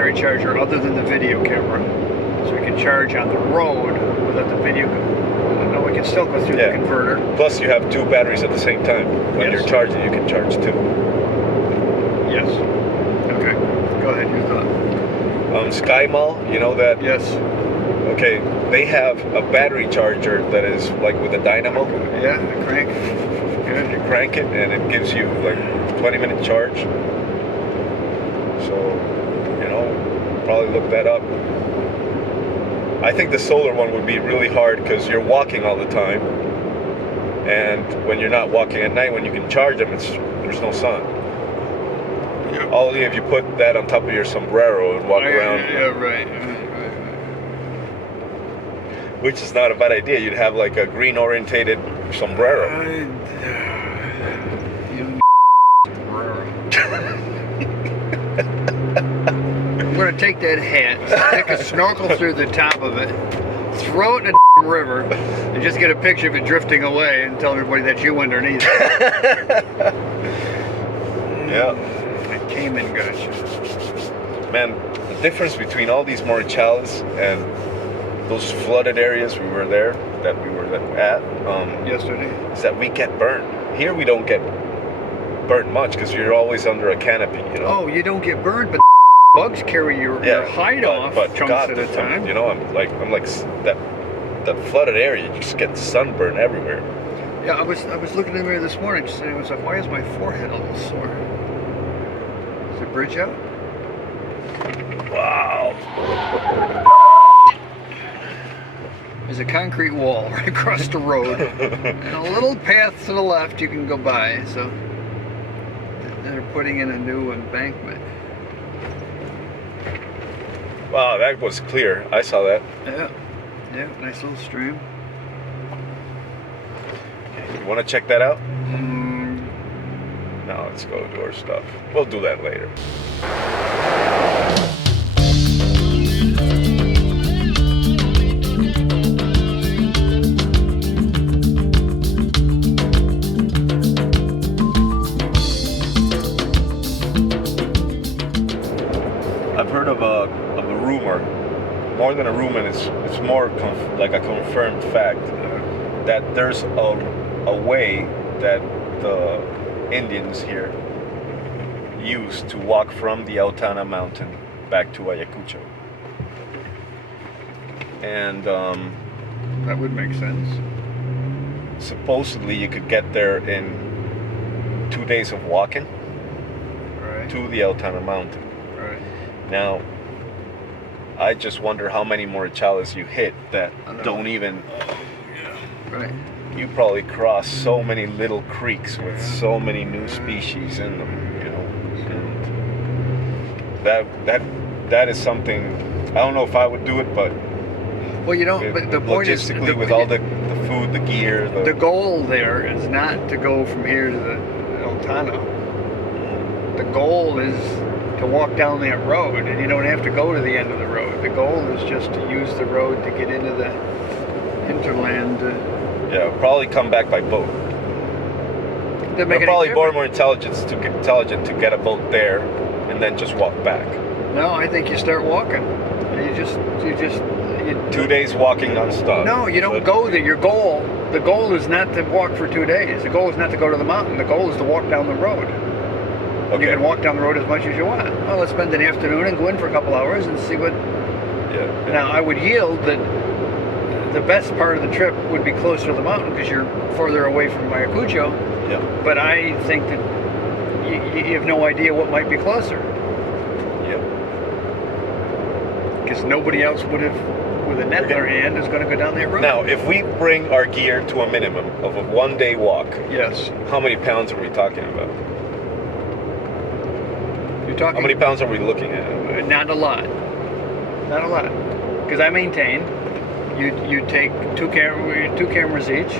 battery charger other than the video camera, so we can charge on the road without the video. No, we can still go through the converter. Plus, you have two batteries at the same time. When you're charging, you can charge two. Yes. Okay. Go ahead. Your thought. Sky Mall, you know that? Yes. Okay, they have a battery charger that is like with a dynamo. Yeah, a crank. Yeah, you crank it and it gives you like 20-minute charge. So, you know, probably look that up. I think the solar one would be really hard because you're walking all the time. And when you're not walking at night, when you can charge them, there's no sun. Yep. Only if you put that on top of your sombrero and walk around. Yeah, right. Which is not a bad idea. You'd have like a green orientated sombrero. I'm going to take that hat, stick a snorkel through the top of it, throw it in the river, and just get a picture of it drifting away and tell everybody that you underneath. Yeah. I came and got you. Man, the difference between all these Morichalas and those flooded areas we were at yesterday is that we get burnt. Here we don't get burnt much because you're always under a canopy, you know. Oh, you don't get burned, but bugs carry your hide off chunks at a time. You know, I'm like that flooded area. You just get sunburn everywhere. Yeah, I was looking in the mirror this morning, and I was like, why is my forehead a little sore? Is the bridge out? Wow. There's a concrete wall right across the road, and a little path to the left you can go by. So they're putting in a new embankment. Wow, that was clear. I saw that. Yeah, nice little stream. You want to check that out? No, let's go do our stuff. We'll do that later. I've heard of a rumor, more than a rumor, it's more like a confirmed fact, that there's a way that the Indians here used to walk from the Autana mountain back to Ayacucho. And that would make sense. Supposedly you could get there in 2 days of walking to the Autana mountain. Now, I just wonder how many Morichalas you hit that don't even. Right. You probably cross so many little creeks with so many new species in them, you know. And that is something. I don't know if I would do it, but well, you know, but the point is, logistically, with all the food, the gear, the goal there is not to go from here to the Autana. The goal is to walk down that road, and you don't have to go to the end of the road. The goal is just to use the road to get into the hinterland. Yeah, probably come back by boat. They're probably more intelligent to get a boat there and then just walk back. No, I think you start walking. You 2 days walking non-stop. No, you don't go there. The goal is not to walk for 2 days. The goal is not to go to the mountain. The goal is to walk down the road. Okay. You can walk down the road as much as you want. Well, let's spend an afternoon and go in for a couple hours and see what. Yeah. Now, I would yield that the best part of the trip would be closer to the mountain because you're further away from Ayacucho. Yeah. But I think that you have no idea what might be closer. Yeah. Because nobody else would have, with a net in their hand, is going to go down that road. Now, if we bring our gear to a minimum of a 1 day walk, yes. How many pounds are we talking about? How many pounds are we looking at? Not a lot. Not a lot. Because I maintain you take two cameras each.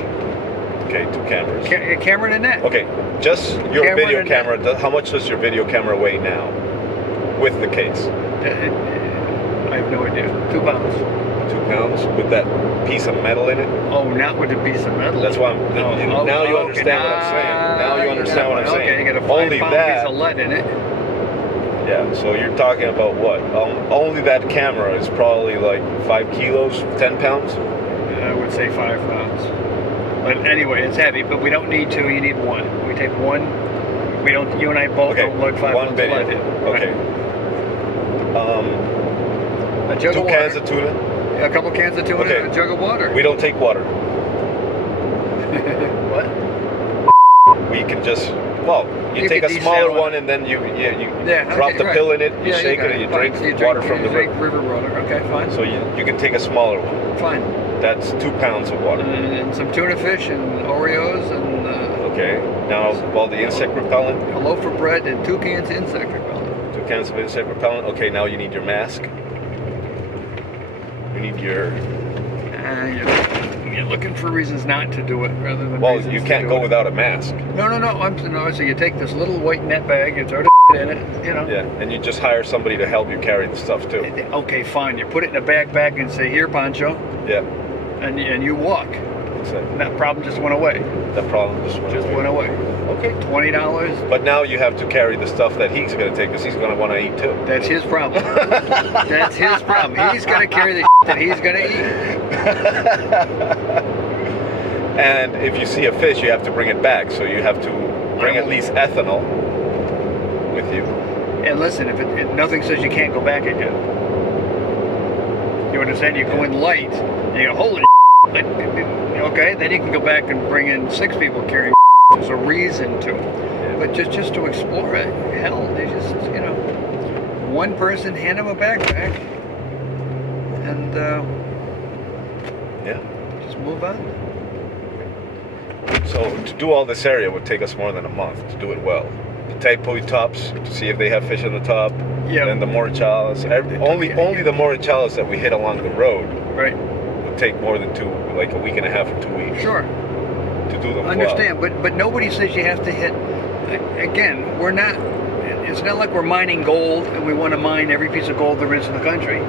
Okay, 2 cameras. A camera and a net. Okay, just your video camera. How much does your video camera weigh now with the case? I have no idea. 2 pounds. 2 pounds with that piece of metal in it? Oh, not with a piece of metal. That's why now you understand what I'm saying. Now you understand what I'm saying. Okay, you got a 5-pound piece of lead in it. Yeah, so you're talking about what? Only that camera is probably like 5 kilos, 10 pounds? I would say 5 pounds. But anyway, it's heavy, but we don't need 2, you need 1. We take 1, we don't, you and I both Okay, don't lug 5 one pounds video. lead in. Okay. A jug 2 of cans water, of tuna? a couple cans of tuna, Okay. and a jug of water. We don't take water. What? We can just, well, you take can a smaller desaline one it. and then you Yeah, drop okay, the right. pill in it, you Yeah, shake got it, and you Fine. drink So water from the you drink river. river water. Okay, fine. So you can take a smaller one. Fine. That's 2 pounds of water. And some tuna fish and Oreos and Okay. Now, all the insect repellent, a loaf of bread and 2 cans of insect repellent. 2 cans of insect repellent. Okay, now you need your mask. You need your. You're looking for reasons not to do it rather than. Well, reasons you to can't do go it. without a mask. No. So you take this little white net bag, you throw the in it, you know. Yeah, and you just hire somebody to help you carry the stuff too. Okay, fine. You put it in a backpack and say, "Here, Pancho," Yeah, and you walk. exactly. And that problem just went away. That problem just went away. Okay, $20. But now you have to carry the stuff that he's going to take because he's going to want to eat too. That's his problem. That's his problem. He's got to carry the that he's going to eat. And if you see a fish, you have to bring it back. So you have to bring at least ethanol with you. And listen, if nothing says you can't go back again. You understand? You go in light, and you go, holy okay, then you can go back and bring in 6 people carrying. There's a reason to. But just to explore it, hell, they just, one person, hand them a backpack, and just move on. So to do all this area would take us more than a month to do it well. The taipo tops to see if they have fish on the top. Yeah. And the morichalas. Only the morichalas that we hit along the road Right. would take more than like a week and a half or 2 weeks. Sure. To do them Understand, well. but nobody says you have to hit. Again, we're not. It's not like we're mining gold and we want to mine every piece of gold there is in the country.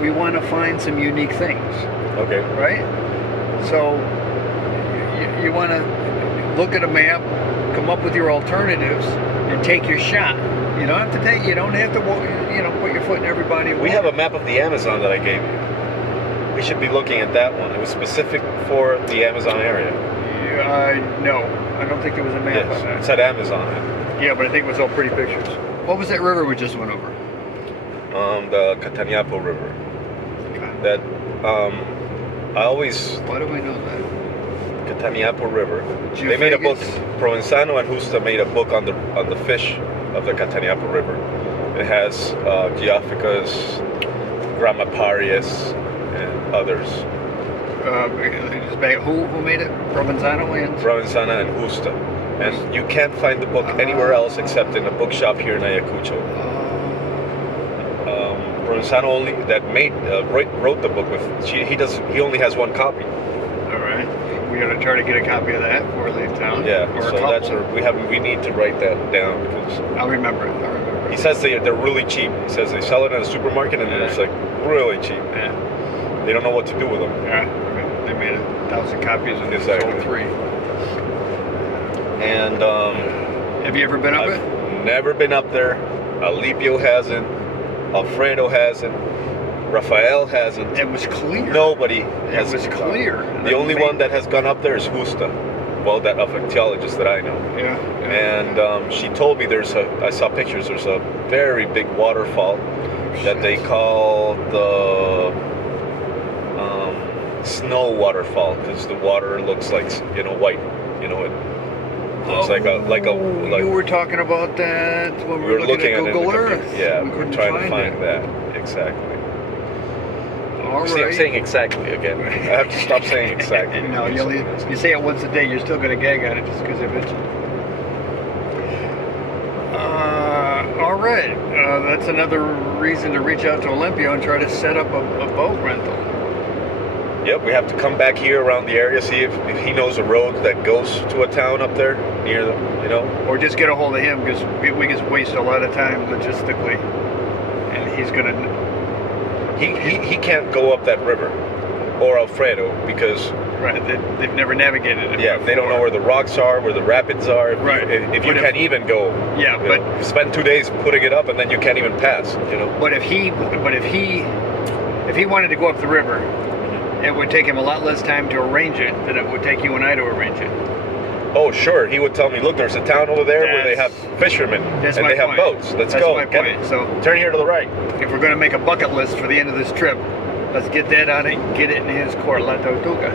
We want to find some unique things, Okay. right? So you want to look at a map, come up with your alternatives, and take your shot. You don't have to take. You don't have to. Put your foot in every body of water. We have a map of the Amazon that I gave you. We should be looking at that one. It was specific for the Amazon area. No, I don't think there was a map on Yes, that. it said Amazon. Yeah, but I think it was all pretty pictures. What was that river we just went over? The Cataniapo River. That I always Why do we know that? Cataniapo River. They made a book. Provenzano and Justa made a book on the fish of the Cataniapo River. It has Geophicus, Grammaparius, and others. Who made it? Provenzano and? Provenzano and Justa. And you can't find the book anywhere else except in a bookshop here in Ayacucho. Provenzano only wrote the book with. He only has 1 copy. All right. We got to try to get a copy of that before we leave town. Yeah. Or So we need to write that down because I'll remember it. he says they're really cheap. He says they sell it in a supermarket and it's like really cheap. Yeah. They don't know what to do with them. Yeah. They made 1,000 copies and they Exactly. sold 3. And Have you ever been up it? I've never been up there. Alipio hasn't. Alfredo hasn't. Rafael hasn't. It was clear. Nobody has. It was clear. The only one that has gone up there is Justa. Well, that ichthyologist that I know. Yeah. And she told me I saw pictures, there's a very big waterfall that they call the snow waterfall because the water looks like, white. It looks like you were talking about that when we were looking at Google Earth. Yeah, we we're couldn't trying to find it. that. Exactly. All See, I'm right. saying exactly again. I have to stop saying exactly. No, you say it once a day, you're still going to gag on it just because of it. All right. That's another reason to reach out to Olympia and try to set up a boat rental. Yep, we have to come back here around the area, see if he knows a road that goes to a town up there near them, Or just get a hold of him because we just waste a lot of time logistically. And he's going to... He can't go up that river or Alfredo because Right. They've never navigated it. Yeah, they don't know where the rocks are, where the rapids are. Right. If you can't even go. Yeah, you but know, spend 2 days putting it up, and then you can't even pass. You know. But if he wanted to go up the river, it would take him a lot less time to arrange it than it would take you and I to arrange it. Oh, sure. He would tell me, look, there's a town over there where they have fishermen and they have boats. Let's go. That's my point. So turn here to the right. if we're going to make a bucket list for the end of this trip, let's get that on it and get it in his court, La Tortuga.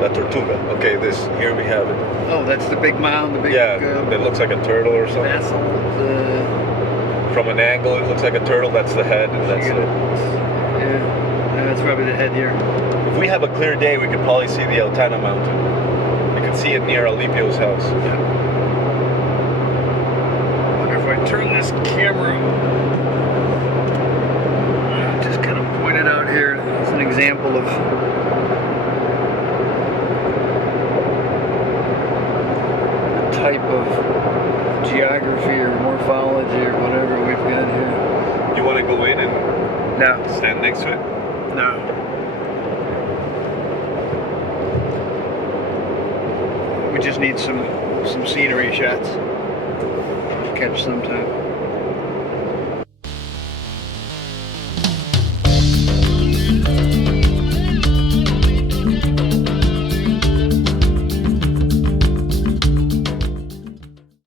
La Tortuga. Okay, here we have it. Oh, that's the big mound, the big... it looks like a turtle or something. Vessel. From an angle, it looks like a turtle. That's the head, and that's Yeah, that's probably the head here. If we have a clear day, we could probably see the Altana Mountain. We could see it near Alipio's house. Yeah. I wonder if I turn this camera... Just kind of point it out here as an example of... type of geography or morphology or whatever we've got here. You want to go in and No. stand next to it? No. We just need some scenery shots to catch sometime.